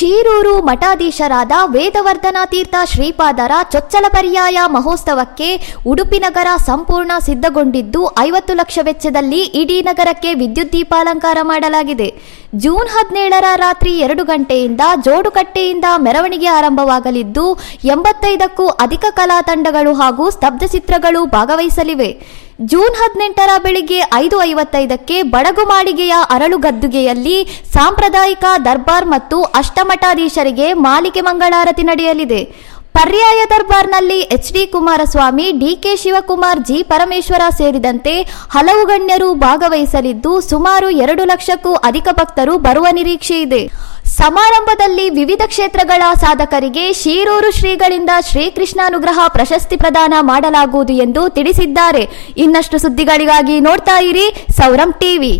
ಶೀರೂರು ಮಠಾಧೀಶರಾದ ವೇದವರ್ಧನ ತೀರ್ಥ ಶ್ರೀಪಾದರ ಚೊಚ್ಚಲ ಪರ್ಯಾಯ ಮಹೋತ್ಸವಕ್ಕೆ ಉಡುಪಿ ನಗರ ಸಂಪೂರ್ಣ ಸಿದ್ಧಗೊಂಡಿದ್ದು ಐವತ್ತು ಲಕ್ಷ ವೆಚ್ಚದಲ್ಲಿ ಇಡೀ ನಗರಕ್ಕೆ ವಿದ್ಯುತ್ ದೀಪಾಲಂಕಾರ ಮಾಡಲಾಗಿದೆ. ಜೂನ್ ಹದಿನೇಳರ ರಾತ್ರಿ ಎರಡು ಗಂಟೆಯಿಂದ ಜೋಡುಕಟ್ಟೆಯಿಂದ ಮೆರವಣಿಗೆ ಆರಂಭವಾಗಲಿದ್ದು, ಎಂಬತ್ತೈದಕ್ಕೂ ಅಧಿಕ ಕಲಾ ತಂಡಗಳು ಹಾಗೂ ಸ್ತಬ್ಧ ಚಿತ್ರಗಳು ಭಾಗವಹಿಸಲಿವೆ. ಜೂನ್ ಹದಿನೆಂಟರ ಬೆಳಿಗ್ಗೆ ಐದು ಐವತ್ತೈದಕ್ಕೆ ಬಡಗು ಮಾಳಿಗೆಯ ಅರಳು ಗದ್ದುಗೆಯಲ್ಲಿ ಸಾಂಪ್ರದಾಯಿಕ ದರ್ಬಾರ್ ಮತ್ತು ಅಷ್ಟಮಠಾಧೀಶರಿಗೆ ಮಾಲಿಕೆ ಮಂಗಳಾರತಿ ನಡೆಯಲಿದೆ. ಪರ್ಯಾಯ ದರ್ಬಾರ್ನಲ್ಲಿ H D Kumaraswamy, DK Shivakumar G Parameshwara ಸೇರಿದಂತೆ ಹಲವು ಗಣ್ಯರು ಭಾಗವಹಿಸಲಿದ್ದು ಸುಮಾರು ಎರಡು ಲಕ್ಷಕ್ಕೂ ಅಧಿಕ ಭಕ್ತರು ಬರುವ ನಿರೀಕ್ಷೆ ಇದೆ. ಸಮಾರಂಭದಲ್ಲಿ ವಿವಿಧ ಕ್ಷೇತ್ರಗಳ ಸಾಧಕರಿಗೆ ಶಿರೂರು ಶ್ರೀಗಳಿಂದ ಶ್ರೀಕೃಷ್ಣಾನುಗ್ರಹ ಪ್ರಶಸ್ತಿ ಪ್ರದಾನ ಮಾಡಲಾಗುವುದು ಎಂದು ತಿಳಿಸಿದ್ದಾರೆ. ಇನ್ನಷ್ಟು ಸುದ್ದಿಗಳಿಗಾಗಿ ನೋಡ್ತಾ ಇರಿ ಸೌರಂ ಟಿವಿ.